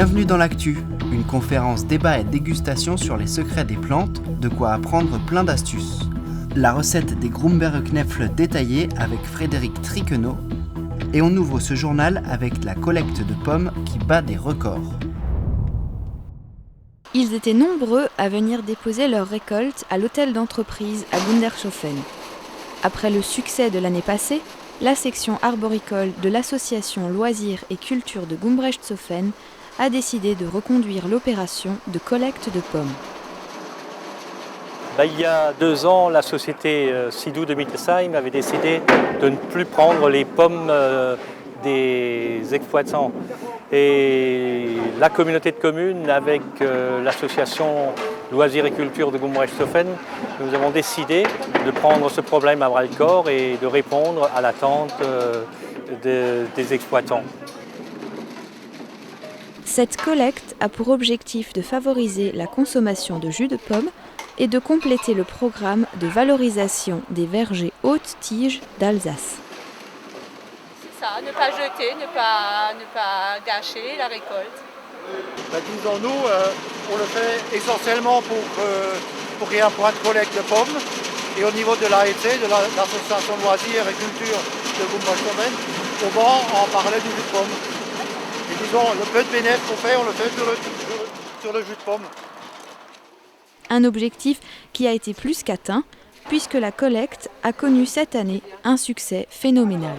Bienvenue dans l'actu, une conférence débat et dégustation sur les secrets des plantes, de quoi apprendre plein d'astuces. La recette des Grumbeerknödel détaillée avec Frédéric Triquenot, et on ouvre ce journal avec la collecte de pommes qui bat des records. Ils étaient nombreux à venir déposer leurs récoltes à l'hôtel d'entreprise à Gundershofen. Après le succès de l'année passée, la section arboricole de l'association Loisirs et Culture de Gumbrechtshofen a décidé de reconduire l'opération de collecte de pommes. Il y a 2 ans, la société Sidou de Mittelsheim avait décidé de ne plus prendre les pommes des exploitants. Et la communauté de communes, avec l'association Loisirs et Culture de Gumbrechtshofen, nous avons décidé de prendre ce problème à bras-le-corps et de répondre à l'attente des exploitants. Cette collecte a pour objectif de favoriser la consommation de jus de pomme et de compléter le programme de valorisation des vergers hautes tiges d'Alsace. C'est ça, ne pas jeter, ne pas gâcher la récolte. Disons-nous, on le fait essentiellement pour la collecte de pommes. Et au niveau de l'AEC, de l'association Loisirs et Culture de Gumbrechtshofen, on va en parler du jus de pomme. Et disons, le peu de bénéfice qu'on fait, on le fait sur le jus de pomme. Un objectif qui a été plus qu'atteint, puisque la collecte a connu cette année un succès phénoménal.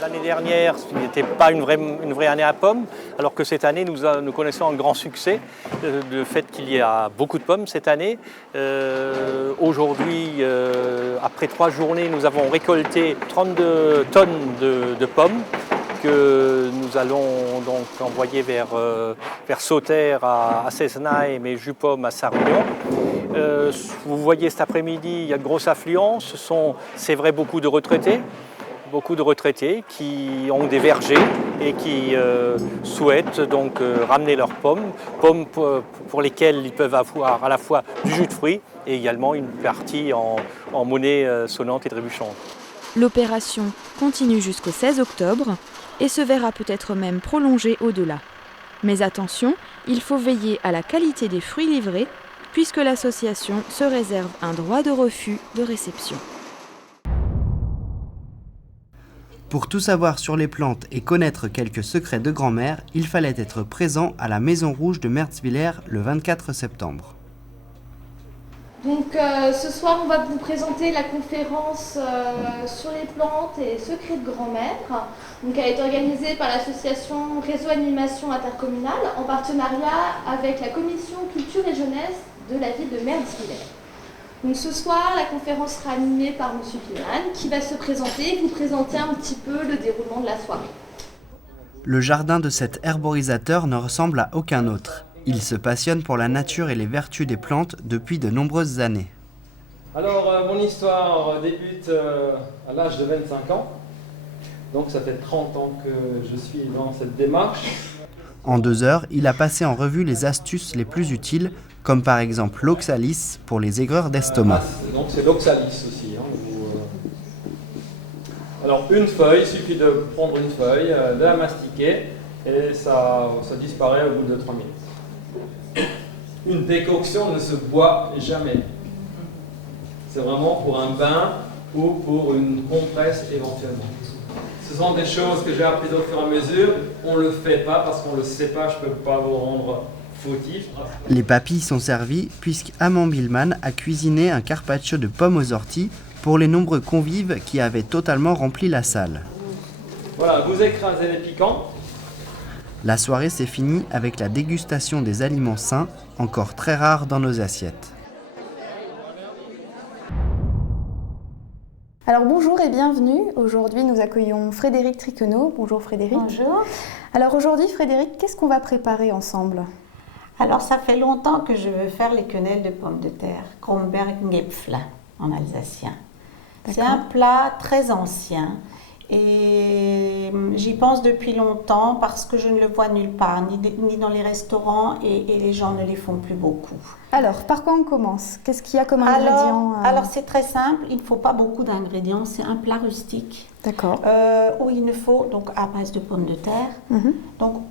L'année dernière, ce n'était pas une vraie année à pommes, alors que cette année, nous connaissons un grand succès, le fait qu'il y a beaucoup de pommes cette année. Aujourd'hui, après 3 journées, nous avons récolté 32 tonnes de pommes que nous allons donc envoyer vers Sauterre à Sesenheim et Jupom à Sarre-Union. Vous voyez cet après-midi, il y a de grosses affluences, c'est vrai, beaucoup de retraités qui ont des vergers et qui souhaitent donc ramener leurs pommes pour lesquelles ils peuvent avoir à la fois du jus de fruits et également une partie en monnaie sonnante et trébuchante. L'opération continue jusqu'au 16 octobre et se verra peut-être même prolongée au-delà. Mais attention, il faut veiller à la qualité des fruits livrés puisque l'association se réserve un droit de refus de réception. Pour tout savoir sur les plantes et connaître quelques secrets de grand-mère, il fallait être présent à la Maison Rouge de Merzwiller le 24 septembre. Donc ce soir, on va vous présenter la conférence sur les plantes et secrets de grand-mère. Donc, elle est organisée par l'association Réseau Animation Intercommunale en partenariat avec la commission Culture et Jeunesse de la ville de Merzwiller. Donc ce soir, la conférence sera animée par M. Pillman qui va se présenter et vous présenter un petit peu le déroulement de la soirée. Le jardin de cet herborisateur ne ressemble à aucun autre. Il se passionne pour la nature et les vertus des plantes depuis de nombreuses années. Alors, mon histoire débute à l'âge de 25 ans. Donc ça fait 30 ans que je suis dans cette démarche. En 2 heures, il a passé en revue les astuces les plus utiles, comme par exemple l'oxalis pour les aigreurs d'estomac. Donc c'est l'oxalis aussi. Alors une feuille, il suffit de prendre une feuille, de la mastiquer et ça disparaît au bout de 3 minutes. Une décoction ne se boit jamais. C'est vraiment pour un bain ou pour une compresse éventuellement. Ce sont des choses que j'ai apprises au fur et à mesure. On ne le fait pas parce qu'on ne le sait pas, je ne peux pas vous rendre fautif. Les papilles sont servies puisqu'Amand Billman a cuisiné un carpaccio de pommes aux orties pour les nombreux convives qui avaient totalement rempli la salle. Voilà, vous écrasez les piquants. La soirée s'est finie avec la dégustation des aliments sains, encore très rares dans nos assiettes. Alors bonjour et bienvenue. Aujourd'hui nous accueillons Frédéric Triquenot. Bonjour Frédéric. Bonjour. Alors aujourd'hui Frédéric, qu'est-ce qu'on va préparer ensemble ? Alors ça fait longtemps que je veux faire les quenelles de pommes de terre, Grumbeerknödel en alsacien. C'est un plat très ancien Et j'y pense depuis longtemps parce que je ne le vois nulle part, ni dans les restaurants et les gens ne les font plus beaucoup. Alors, par quoi on commence? Qu'est-ce qu'il y a comme ingrédients Alors c'est très simple, il ne faut pas beaucoup d'ingrédients, c'est un plat rustique. D'accord. Où il ne faut, donc à base de pommes de terre. Mhm. Donc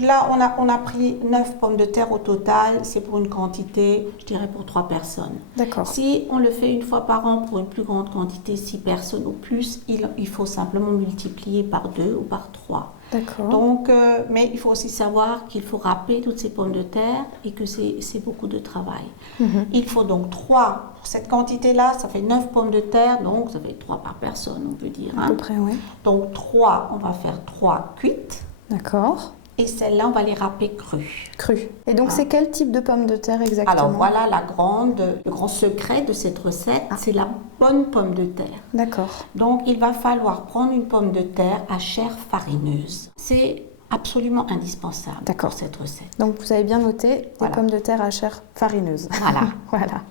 là, on a pris 9 pommes de terre au total, c'est pour une quantité, je dirais pour 3 personnes. D'accord. Si on le fait une fois par an pour une plus grande quantité, 6 personnes ou plus, il faut simplement multiplier par 2 ou par 3. D'accord. Donc, mais il faut aussi savoir qu'il faut râper toutes ces pommes de terre et que c'est beaucoup de travail. Mhm. Il faut donc 3, pour cette quantité-là, ça fait 9 pommes de terre, donc ça fait 3 par personne, on peut dire. À peu près, oui. Donc 3, on va faire 3 cuites. D'accord. Et celles-là, on va les râper crues. Crues. Et donc, c'est quel type de pommes de terre exactement? Alors voilà le grand secret de cette recette, c'est la bonne pomme de terre. D'accord. Donc il va falloir prendre une pomme de terre à chair farineuse. C'est absolument indispensable pour cette recette. Donc vous avez bien noté des pommes de terre à chair farineuse. Voilà. Voilà.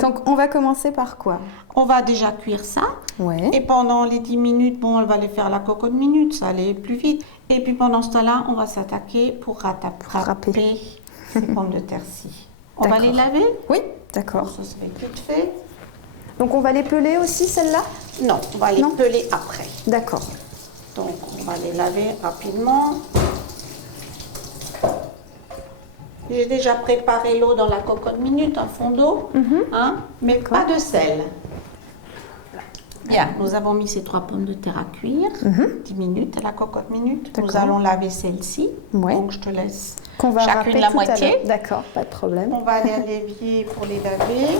Donc on va commencer par quoi? On va déjà cuire ça. Ouais. Et pendant les 10 minutes, bon, on va les faire la cocotte minute, ça allait plus vite. Et puis pendant ce temps-là, on va s'attaquer pour râper ces pommes de terre-ci. On va les laver? Oui, d'accord. Ça se fait vite fait. Donc on va les peler aussi, celles-là? Non, on va les peler après. D'accord. Donc on va les laver rapidement. J'ai déjà préparé l'eau dans la cocotte minute, un fond d'eau, mais pas de sel. Bien, nous avons mis ces 3 pommes de terre à cuire, 10 minutes à la cocotte minute. Nous allons laver celle-ci, donc je te laisse chacune la moitié. D'accord, pas de problème. On va aller à l'évier pour les laver.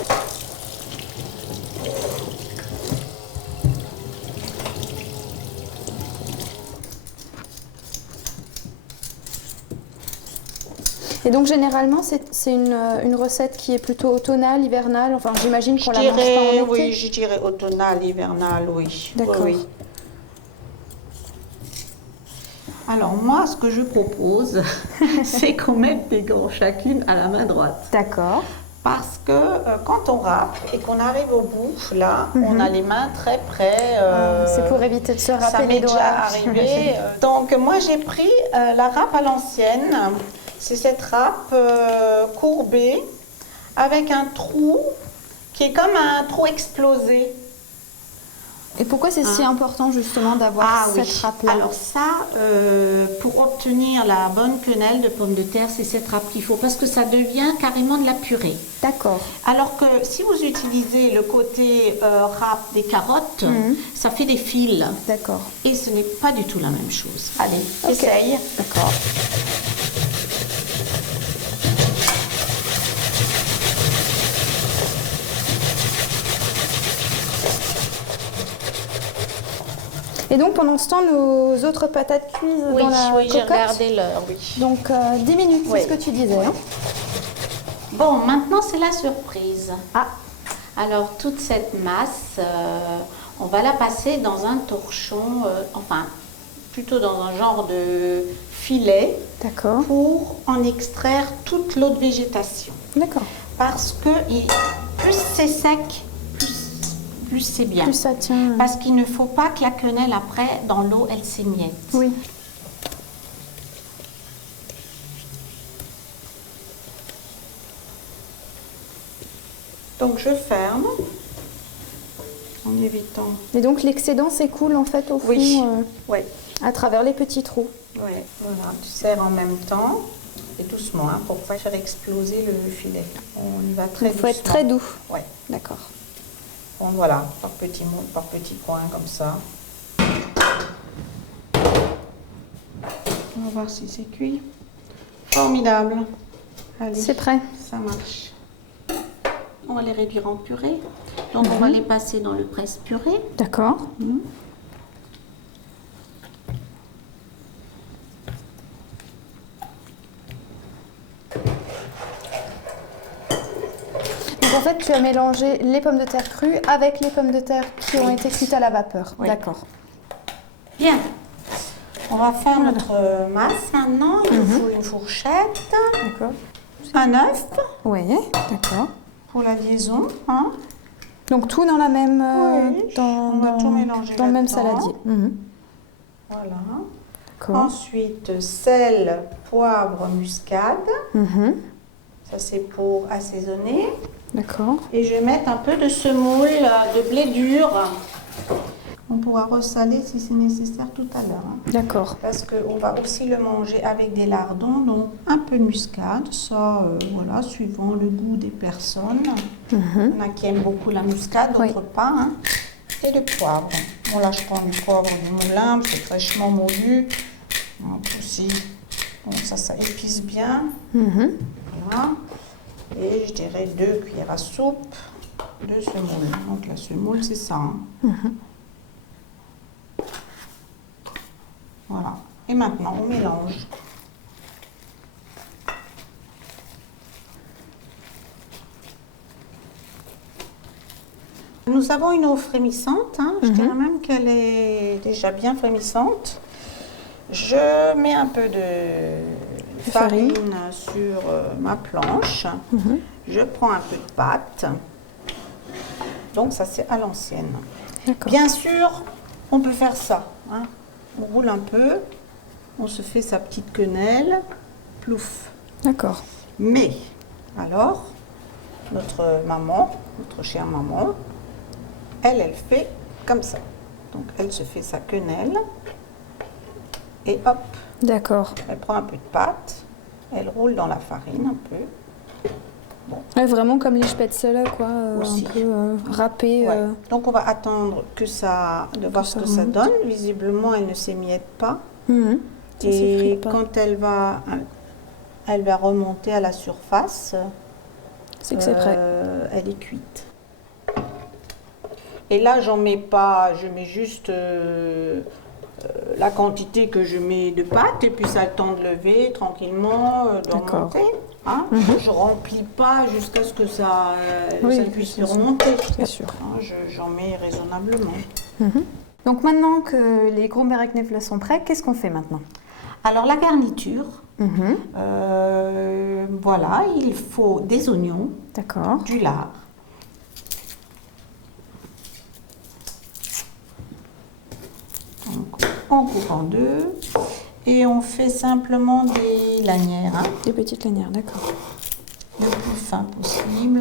Et donc généralement c'est une recette qui est plutôt automnale, hivernale, enfin j'imagine qu'on la mange pas en été. Oui, je dirais automnale, hivernale, oui. D'accord. Oui. Alors moi, ce que je propose, c'est qu'on mette des gants chacune à la main droite. D'accord. Parce que quand on râpe et qu'on arrive au bout, là, on a les mains très près. C'est pour éviter de se râper les doigts. Ça m'est déjà arrivé. Donc moi, j'ai pris la râpe à l'ancienne. C'est cette râpe courbée avec un trou qui est comme un trou explosé. Et pourquoi c'est si important justement d'avoir cette râpe-là? Alors ça, pour obtenir la bonne quenelle de pommes de terre, c'est cette râpe qu'il faut parce que ça devient carrément de la purée. D'accord. Alors que si vous utilisez le côté râpe des carottes, ça fait des fils. D'accord. Et ce n'est pas du tout la même chose. Allez, essaye. D'accord. Et donc pendant ce temps, nos autres patates cuisent dans la cocotte. Oui, j'ai regardé l'heure, oui. Donc 10 minutes, c'est ce que tu disais. Hein? Bon, maintenant c'est la surprise. Alors toute cette masse, on va la passer dans un torchon, enfin plutôt dans un genre de filet. D'accord. Pour en extraire toute l'eau de végétation. D'accord. Parce que plus c'est sec, plus c'est bien. Plus ça tient. Parce qu'il ne faut pas que la quenelle, après, dans l'eau, elle s'émiette. Oui. Donc je ferme, en évitant. Et donc l'excédent s'écoule en fait au fond, à travers les petits trous. Oui, voilà. Tu serres en même temps. Et doucement, pour ne pas faire exploser le filet. On y va très doucement. Il faut être très doux. Oui. D'accord. Bon, voilà, par petits coins comme ça. On va voir si c'est cuit. Formidable. Allez, c'est prêt. Ça marche. On va les réduire en purée. Donc on va les passer dans le presse-purée. D'accord. Donc en fait, tu as mélangé les pommes de terre crues avec les pommes de terre qui ont été cuites à la vapeur. Oui. D'accord. Bien. On va faire notre masse maintenant. Il nous faut une fourchette. D'accord. Un œuf. Oui, d'accord. Pour la liaison. Donc tout dans la même, Oui, on va tout mélanger dans le même là-dedans. saladier. Mhm. Voilà. D'accord. Ensuite, sel, poivre, muscade. Mhm. Ça, c'est pour assaisonner. D'accord. Et je vais mettre un peu de semoule de blé dur. On pourra ressaler si c'est nécessaire tout à l'heure. Hein. D'accord. Parce qu'on va aussi le manger avec des lardons, donc un peu de muscade. Ça, voilà, suivant le goût des personnes. Mhm. Il y en a qui aiment beaucoup la muscade, d'autres Oui. pas. Hein. Et le poivre. Bon, là, je prends du poivre du moulin, c'est fraîchement moulu. Donc aussi, bon, ça épice bien. Mhm. Voilà. Et je dirais 2 cuillères à soupe de semoule. Donc la semoule, c'est ça. Hein. Mhm. Voilà. Et maintenant, on mélange. Nous avons une eau frémissante. Hein. Je dirais même qu'elle est déjà bien frémissante. Je mets un peu de farine sur ma planche. Mhm. Je prends un peu de pâte. Donc ça, c'est à l'ancienne. D'accord. Bien sûr, on peut faire ça. Hein. On roule un peu, on se fait sa petite quenelle, plouf. D'accord. Mais, alors, notre maman, notre chère maman, elle fait comme ça. Donc, elle se fait sa quenelle et hop, D'accord. elle prend un peu de pâte, elle roule dans la farine un peu. Ouais, vraiment comme les spätzle, quoi, un Aussi. peu râpé. Ouais. Donc, on va attendre de voir ce que ça donne. Visiblement, elle ne s'émiette pas. Mhm. Ça Et s'effrite pas. quand elle va remonter à la surface, C'est que c'est prêt. elle est cuite. Et là, j'en mets pas, je mets juste la quantité que je mets de pâte et puis ça a le temps de lever tranquillement, de D'accord. remonter. Hein. Je remplis pas jusqu'à ce que ça puisse c'est sûr. remonter. C'est sûr. Hein, j'en mets raisonnablement. Donc maintenant que les Grumberg-Knefle sont prêts, qu'est-ce qu'on fait maintenant? Alors la garniture, Mhm. voilà, il faut des oignons, D'accord. du lard, donc on coupe en deux et on fait simplement des lanières, hein, Des petites lanières, d'accord. le plus fin possible.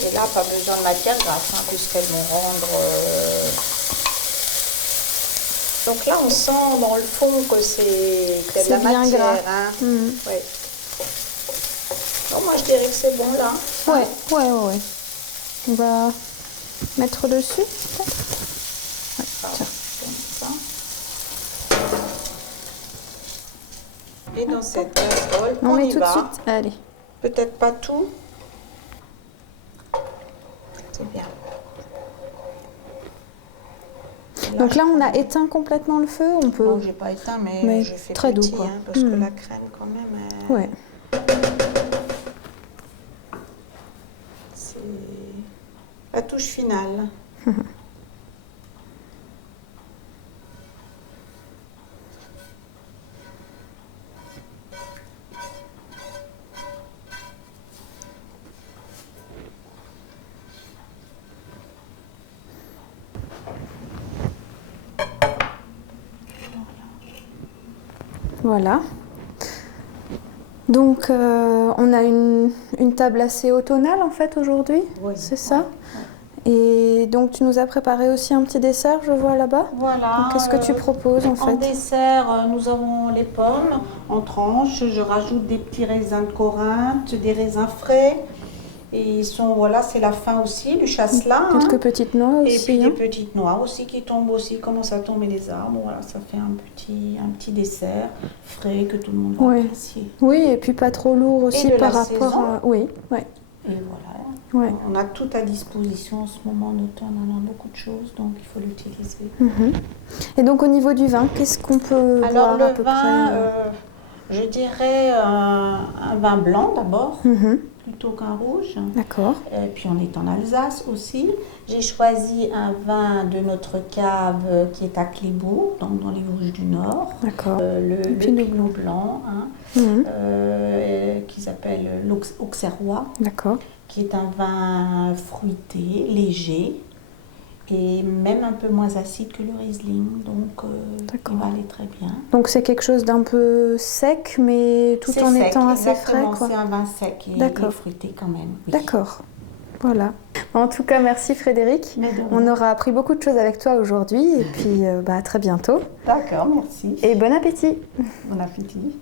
Et là, pas besoin de matière grasse, hein, puisqu'elles vont rendre... Donc là, on sent dans le fond que qu'il y a de la C'est bien matière. gras. Hein. Mhm. Ouais. Donc moi, je dirais que c'est bon là. Ouais. On va mettre dessus, peut-être? Tiens. Comme ça. Et dans cette casserole, On on met y tout de va. suite. Allez. Peut-être pas tout. C'est bien. Et Donc là, je on a prends- éteint complètement le feu. On peut. Non, j'ai pas éteint, mais Mais j'ai fait très petit, doux, quoi. hein, parce que Mhm. la crème, quand même, Ouais. c'est la touche finale. Voilà. Donc, on a une table assez automnale en fait aujourd'hui, Oui. c'est ça? Et donc, tu nous as préparé aussi un petit dessert, je vois là-bas. Voilà. Donc, qu'est-ce que tu proposes en En fait? dessert, nous avons les pommes en tranches. Je rajoute des petits raisins de Corinthe, des raisins frais. Et ils sont, voilà, c'est la fin aussi, du chasselas. hein. Quelques petites noix Et aussi. puis des hein. petites noix aussi qui tombent aussi, commencent à tomber les arbres. Voilà, ça fait un petit dessert frais que tout le monde va Ouais. apprécier. Oui, et puis pas trop lourd aussi de par la rapport saison. à. Oui, ouais. Et voilà. Ouais. On a tout à disposition en ce moment en automne, on a beaucoup de choses, donc il faut l'utiliser. Mhm. Et donc, au niveau du vin, qu'est-ce qu'on peut Alors voir à le peu vin, près Je dirais un vin blanc d'abord, plutôt qu'un rouge. D'accord. Puis on est en Alsace aussi. J'ai choisi un vin de notre cave qui est à Clébourg, donc dans les Vosges du Nord. D'accord. Le Pinot blanc, qui s'appelle l'Auxerrois. D'accord. Qui est un vin fruité, léger, et même un peu moins acide que le Riesling, donc il va aller très bien. Donc c'est quelque chose d'un peu sec, mais tout en étant assez frais, quoi. C'est un vin sec et fruité quand même. Oui. D'accord. Voilà. En tout cas, merci Frédéric. On aura appris beaucoup de choses avec toi aujourd'hui, et puis à très bientôt. D'accord, merci. Et bon appétit. Bon appétit.